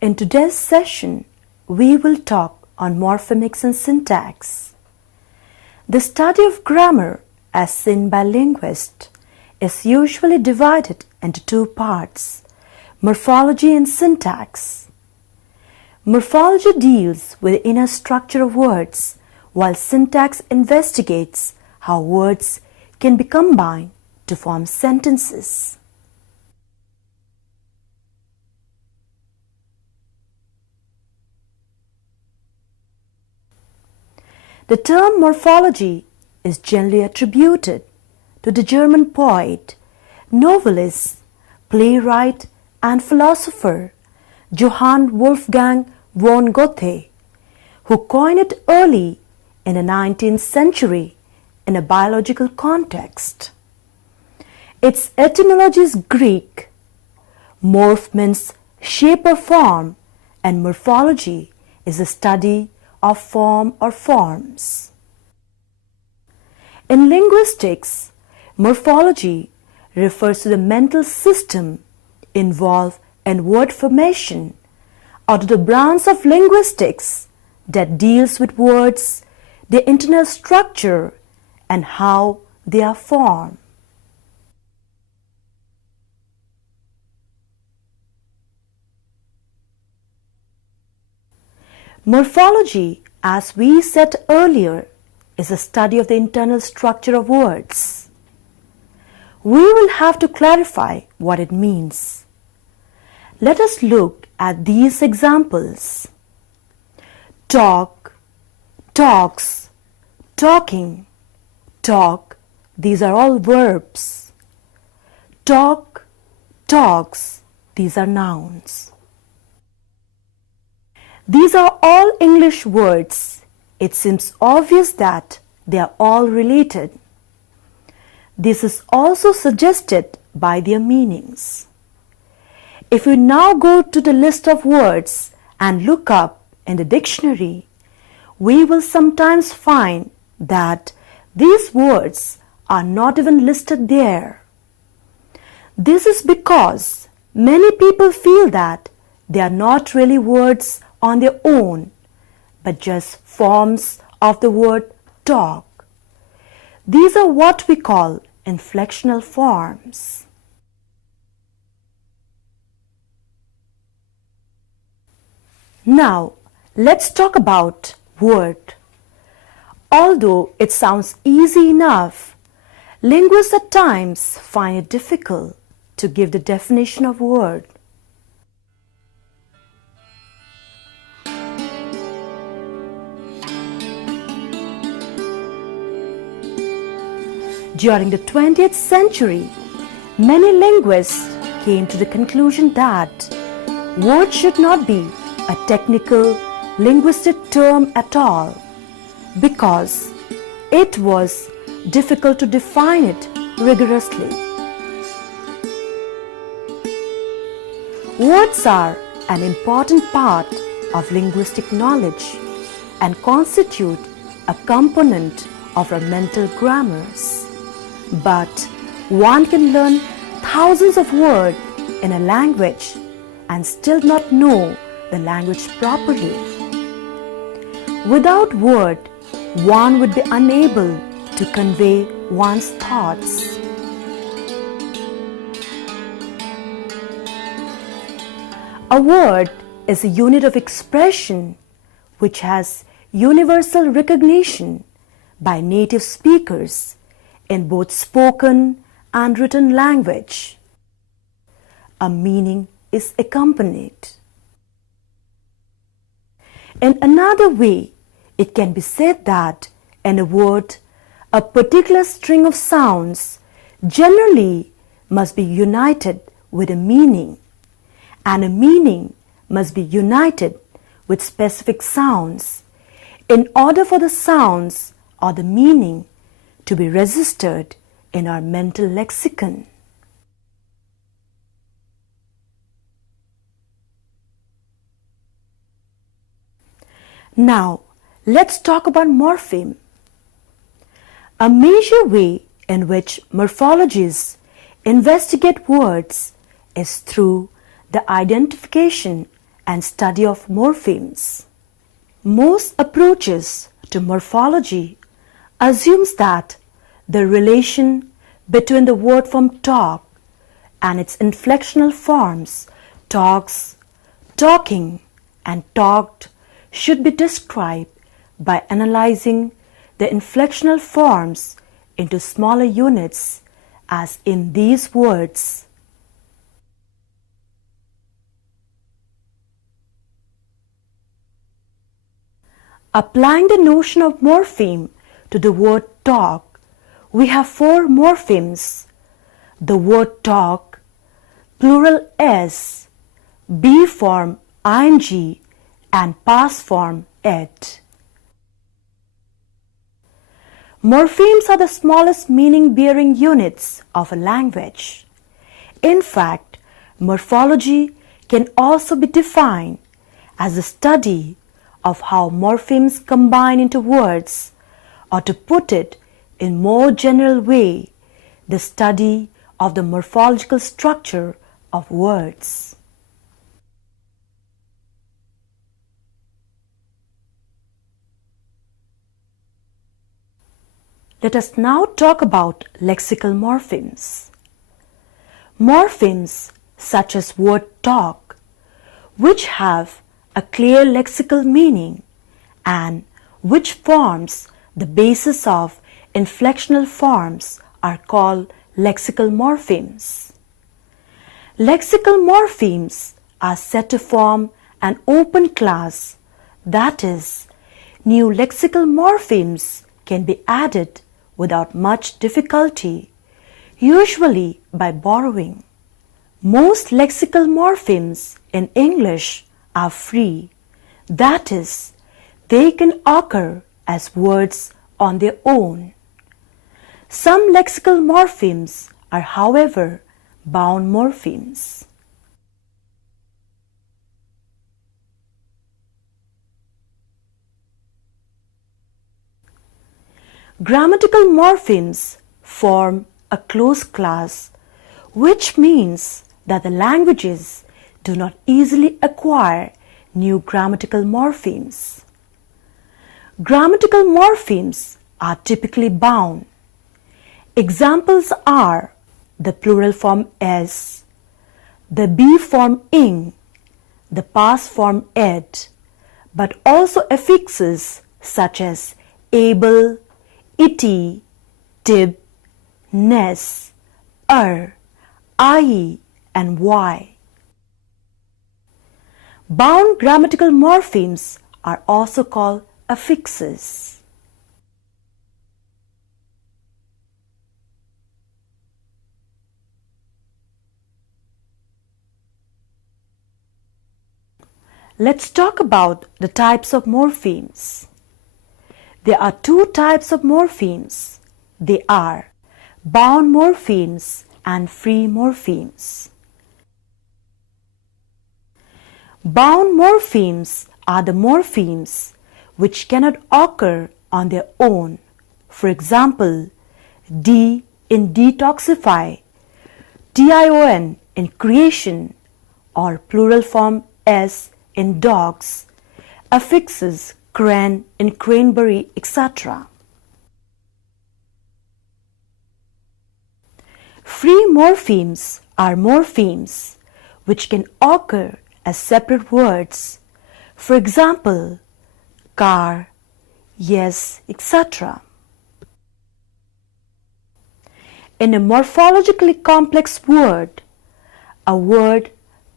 In today's session, we will talk on morphemics and syntax. The study of grammar, as seen by linguists, is usually divided into two parts, morphology and syntax. Morphology deals with the inner structure of words, while syntax investigates how words can be combined to form sentences. The term morphology is generally attributed to the German poet, novelist, playwright and philosopher Johann Wolfgang von Goethe, who coined it early in the 19th century in a biological context. Its etymology is Greek. Morph means shape or form, and morphology is the study of form or forms. In linguistics, morphology refers to the mental system involved in word formation, or to the branch of linguistics that deals with words, their internal structure, and how they are formed. Morphology, as we said earlier, is a study of the internal structure of words. We will have to clarify what it means. Let us look at these examples. Talk, talks, talking, talk, these are all verbs. Talk, talks, these are nouns. These are all English words. It seems obvious that they are all related. This is also suggested by their meanings. If we now go to the list of words and look up in the dictionary, we will sometimes find that these words are not even listed there. This is because many people feel that they are not really words on their own, but just forms of the word talk. These are what we call inflectional forms. Now, let's talk about word. Although it sounds easy enough, linguists at times find it difficult to give the definition of word. During the 20th century, many linguists came to the conclusion that word should not be a technical linguistic term at all, because it was difficult to define it rigorously. Words are an important part of linguistic knowledge and constitute a component of our mental grammars. But one can learn thousands of words in a language and still not know the language properly. Without word, one would be unable to convey one's thoughts. A word is a unit of expression which has universal recognition by native speakers in both spoken and written language. A meaning is accompanied. In another way, it can be said that in a word, a particular string of sounds generally must be united with a meaning, and a meaning must be united with specific sounds in order for the sounds or the meaning to be registered in our mental lexicon. Now, let's talk about morpheme. A major way in which morphologists investigate words is through the identification and study of morphemes. Most approaches to morphology assumes that the relation between the word form talk and its inflectional forms talks, talking, and talked should be described by analyzing the inflectional forms into smaller units, as in these words. Applying the notion of morpheme to the word talk, we have 4 morphemes: the word talk, plural s, be form ing, and past form ed. Morphemes are the smallest meaning-bearing units of a language. In fact, morphology can also be defined as the study of how morphemes combine into words, or to put it in more general way, the study of the morphological structure of words. Let us now talk about lexical morphemes. Morphemes such as word talk, which have a clear lexical meaning and which forms the basis of inflectional forms, are called lexical morphemes. Lexical morphemes are said to form an open class, that is, new lexical morphemes can be added without much difficulty, usually by borrowing. Most lexical morphemes in English are free, that is, they can occur as words on their own. Some lexical morphemes are, however, bound morphemes. Grammatical morphemes form a closed class, which means that the languages do not easily acquire new grammatical morphemes. Grammatical morphemes are typically bound. Examples are the plural form s, the be form ing, the past form ed, but also affixes such as able, itty, tib, ness, ie, and y. Bound grammatical morphemes are also called affixes. Let's talk about the types of morphemes. There are 2 types of morphemes. They are bound morphemes and free morphemes. Bound morphemes are the morphemes which cannot occur on their own. For example, D in detoxify, TION in creation, or plural form S in dogs, affixes cran in cranberry, etc. Free morphemes are morphemes which can occur as separate words. For example, car, yes, etc. In a morphologically complex word, a word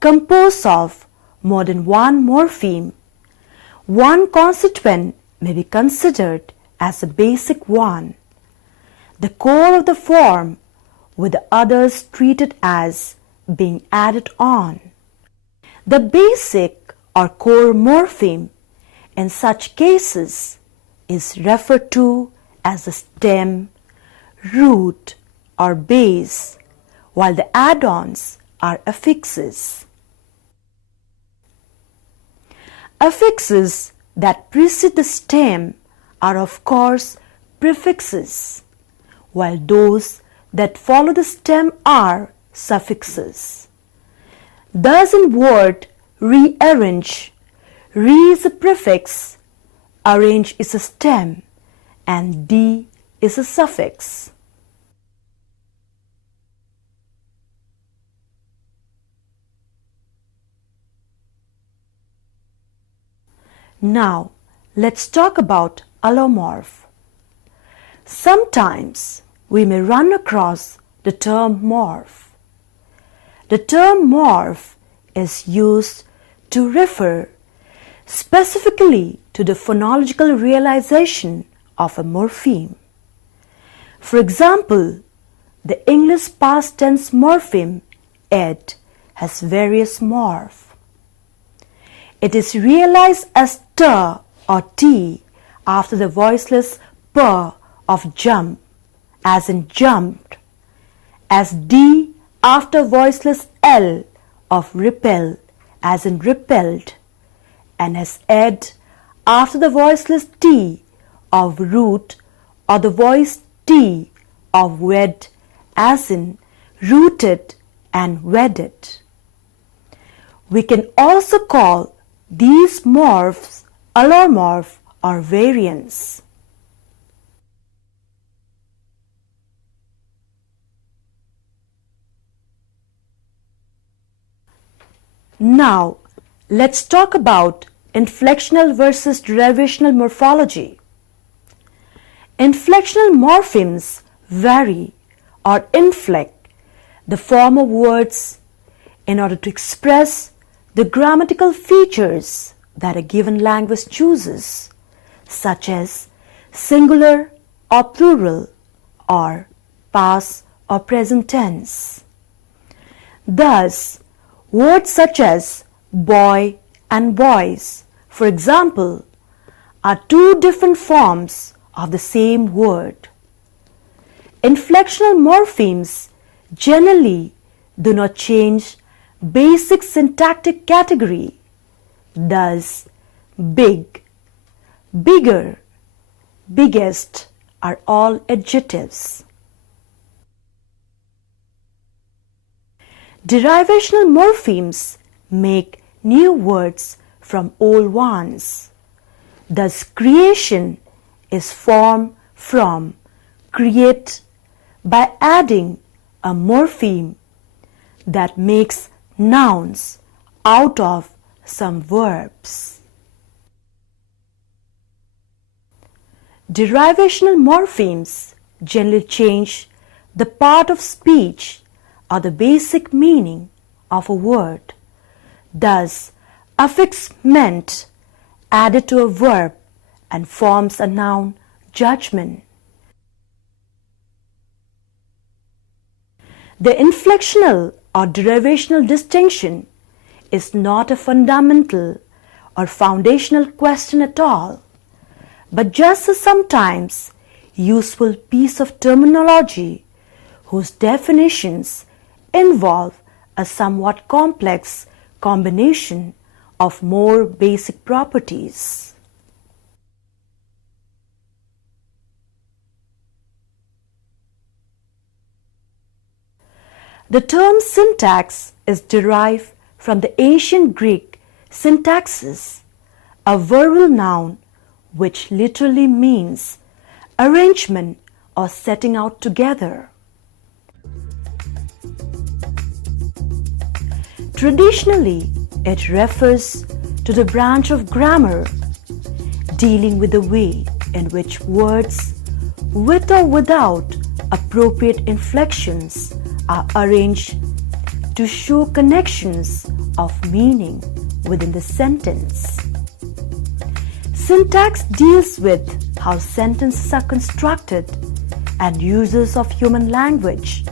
composed of more than one morpheme, one constituent may be considered as a basic one, the core of the form, with the others treated as being added on. The basic or core morpheme in such cases is referred to as the stem, root, or base, while the add-ons are affixes. Affixes that precede the stem are of course prefixes, while those that follow the stem are suffixes. Thus in word rearrange. Re is a prefix, arrange is a stem, and d is a suffix. Now, let's talk about allomorph. Sometimes we may run across the term morph. The term morph is used to refer specifically to the phonological realization of a morpheme. For example, the English past tense morpheme ed has various morph. It is realized as t or t after the voiceless p of jump, as in jumped, as d after voiceless l of repel, as in repelled, and as ed after the voiceless t of root or the voiced t of wed, as in rooted and wedded. We can also call these morphs allomorph or variants. Now, let's talk about inflectional versus derivational morphology. Inflectional morphemes vary or inflect the form of words in order to express the grammatical features that a given language chooses, such as singular or plural, or past or present tense. Thus, words such as boy and boys, for example, are two different forms of the same word. Inflectional morphemes generally do not change basic syntactic category. Thus, big, bigger, biggest are all adjectives. Derivational morphemes make new words from old ones. Thus, creation is formed from create by adding a morpheme that makes nouns out of some verbs. Derivational morphemes generally change the part of speech or the basic meaning of a word. Thus, affix meant added to a verb and forms a noun judgment. The inflectional or derivational distinction is not a fundamental or foundational question at all, but just a sometimes useful piece of terminology whose definitions involve a somewhat complex combination of more basic properties. The term syntax is derived from the ancient Greek syntaxis, a verbal noun which literally means arrangement or setting out together. Traditionally, it refers to the branch of grammar dealing with the way in which words, with or without appropriate inflections, are arranged to show connections of meaning within the sentence. Syntax deals with how sentences are constructed, and users of human language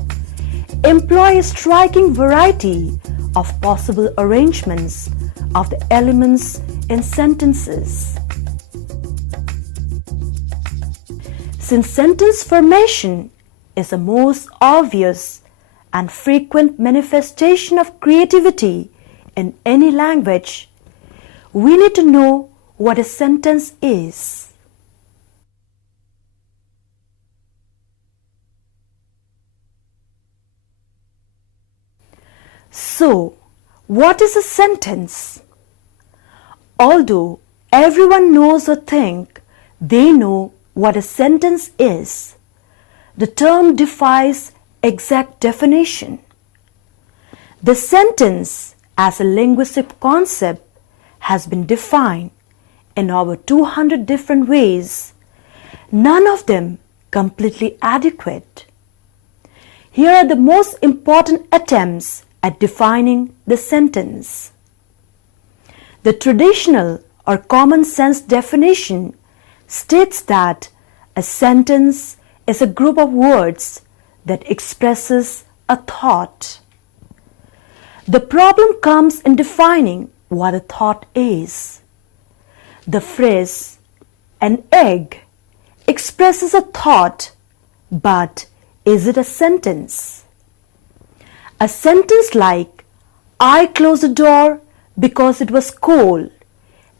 employ a striking variety of possible arrangements of the elements in sentences. Since sentence formation is the most obvious and frequent manifestation of creativity in any language, we need to know what a sentence is. So, What is a sentence? Although everyone knows or think they know what a sentence is, the term defies exact definition. The sentence as a linguistic concept has been defined in over 200 different ways, none of them completely adequate. Here are the most important attempts at defining the sentence. The traditional or common sense definition states that a sentence is a group of words that expresses a thought. The problem comes in defining what a thought is. The phrase, an egg, expresses a thought, but is it a sentence? A sentence like, I closed the door because it was cold,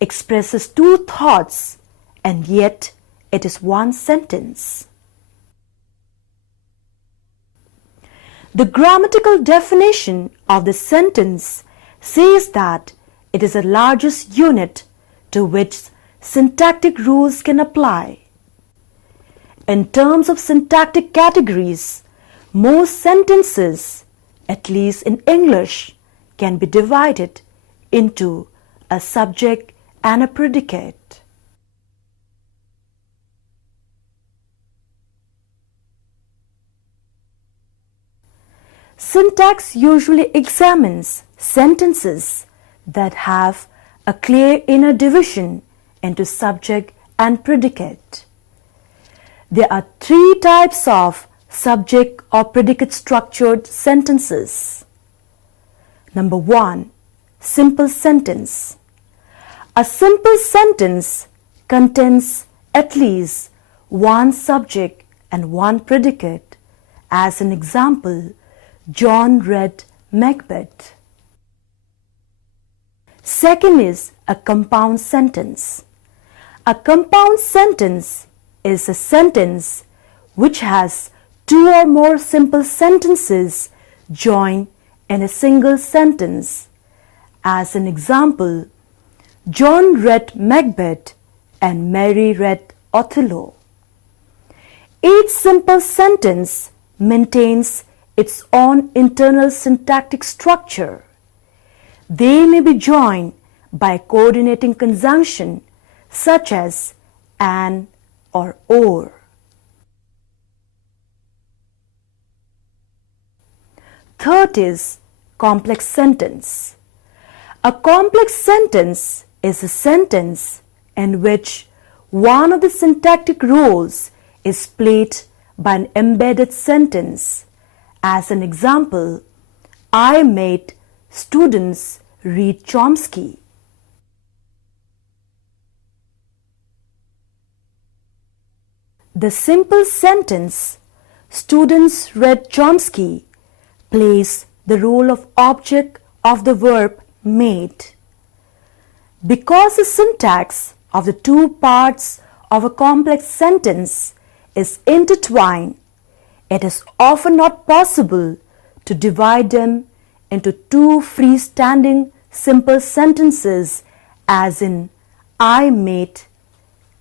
expresses two thoughts, and yet it is one sentence. The grammatical definition of the sentence says that it is the largest unit to which syntactic rules can apply. In terms of syntactic categories, most sentences, at least in English, can be divided into a subject and a predicate. Syntax usually examines sentences that have a clear inner division into subject and predicate. There are three types of subject or predicate structured sentences. Number 1, simple sentence. A simple sentence contains at least one subject and one predicate. As an example, John read Macbeth. Second is a compound sentence. A compound sentence is a sentence which has two or more simple sentences joined in a single sentence. As an example, John read Macbeth and Mary read Othello. Each simple sentence maintains its own internal syntactic structure. They may be joined by a coordinating conjunction such as and or or. Third is complex sentence. A complex sentence is a sentence in which one of the syntactic roles is played by an embedded sentence. As an example, I made students read Chomsky. The simple sentence, students read Chomsky, plays the role of object of the verb made. Because the syntax of the two parts of a complex sentence is intertwined, it is often not possible to divide them into two freestanding simple sentences, as in I made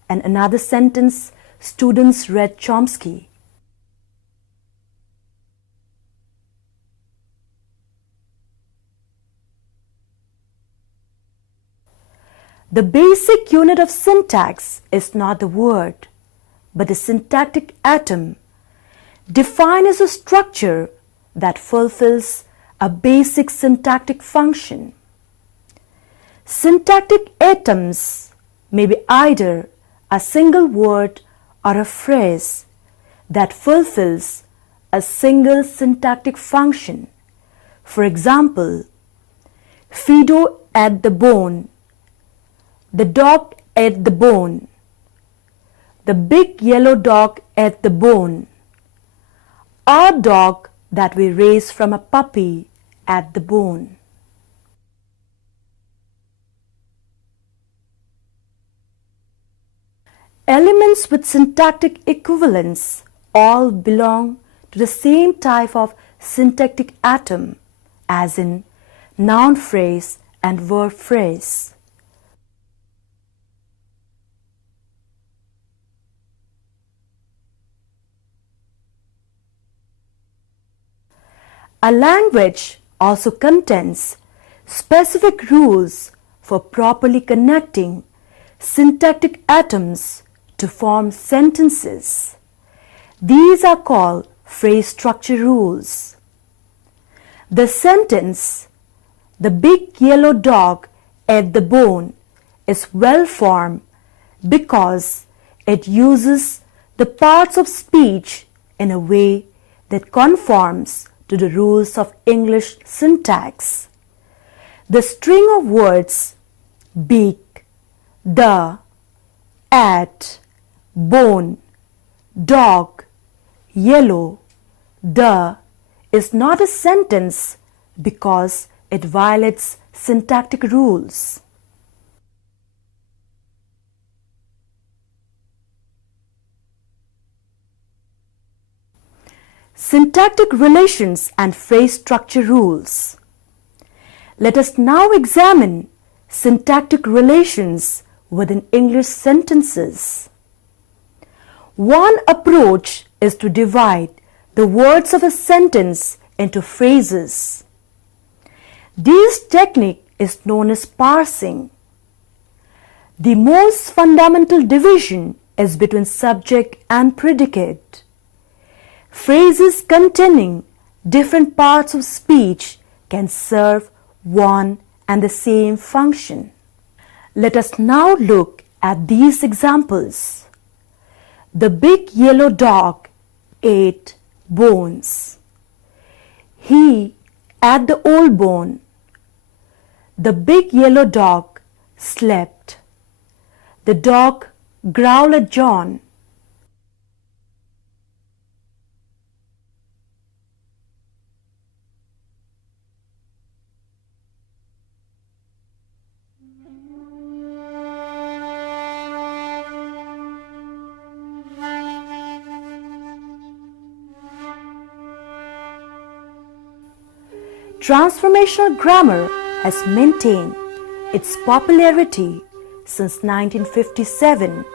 and another sentence, students read Chomsky. The basic unit of syntax is not the word, but the syntactic atom, defined as a structure that fulfills a basic syntactic function. Syntactic atoms may be either a single word or a phrase that fulfills a single syntactic function. For example, Fido ate the bone, the dog ate the bone, the big yellow dog ate the bone, our dog that we raised from a puppy ate the bone. Elements with syntactic equivalence all belong to the same type of syntactic atom, as in noun phrase and verb phrase. A language also contains specific rules for properly connecting syntactic atoms to form sentences. These are called phrase structure rules. The sentence, "The big yellow dog ate the bone," is well formed because it uses the parts of speech in a way that conforms to the rules of English syntax. The string of words big, the, at, bone, dog, yellow, the is not a sentence because it violates syntactic rules. Syntactic relations and phrase structure rules. Let us now examine syntactic relations within English sentences. One approach is to divide the words of a sentence into phrases. This technique is known as parsing. The most fundamental division is between subject and predicate. Phrases containing different parts of speech can serve one and the same function. Let us now look at these examples. The big yellow dog ate bones. He ate the old bone. The big yellow dog slept. The dog growled at John. Transformational grammar has maintained its popularity since 1957,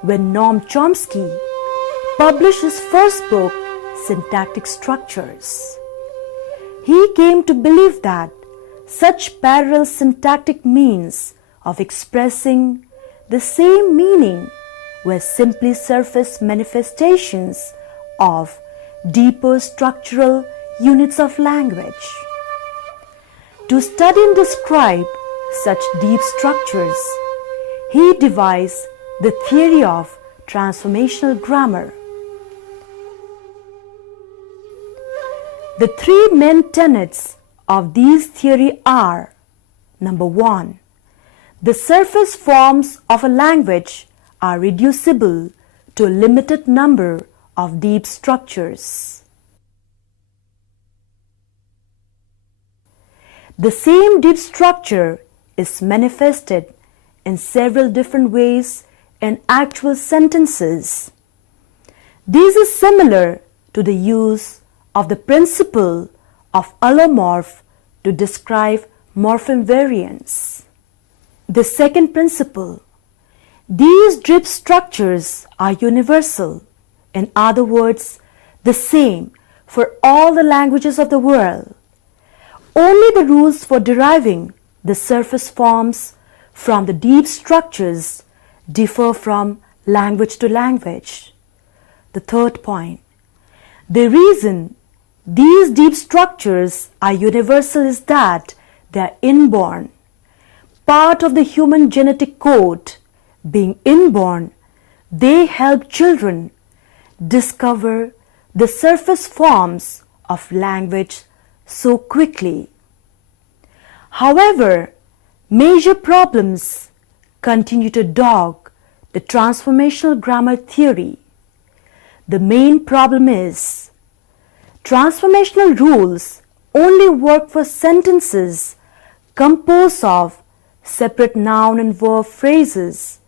when Noam Chomsky published his first book, Syntactic Structures. He came to believe that such parallel syntactic means of expressing the same meaning were simply surface manifestations of deeper structural units of language. To study and describe such deep structures, he devised the theory of transformational grammar. The three main tenets of these theory are: number one, the surface forms of a language are reducible to a limited number of deep structures. The same deep structure is manifested in several different ways in actual sentences. This is similar to the use of the principle of allomorph to describe morpheme variants. The second principle: these deep structures are universal, in other words, the same for all the languages of the world. Only the rules for deriving the surface forms from the deep structures differ from language to language. The third point: the reason these deep structures are universal is that they are inborn, part of the human genetic code. Being inborn, they help children discover the surface forms of language so quickly. However, major problems continue to dog the transformational grammar theory. The main problem is transformational rules only work for sentences composed of separate noun and verb phrases,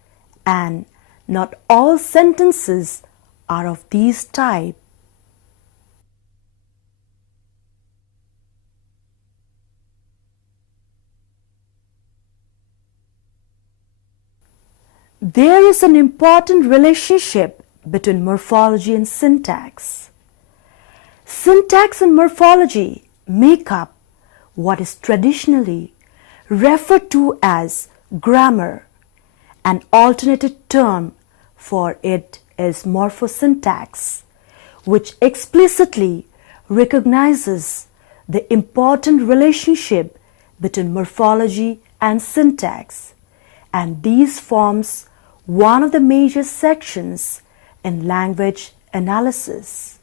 and not all sentences are of these type. There is an important relationship between morphology and syntax. Syntax and morphology make up what is traditionally referred to as grammar. An alternative term for it is morphosyntax, which explicitly recognizes the important relationship between morphology and syntax, and these forms one of the major sections in language analysis.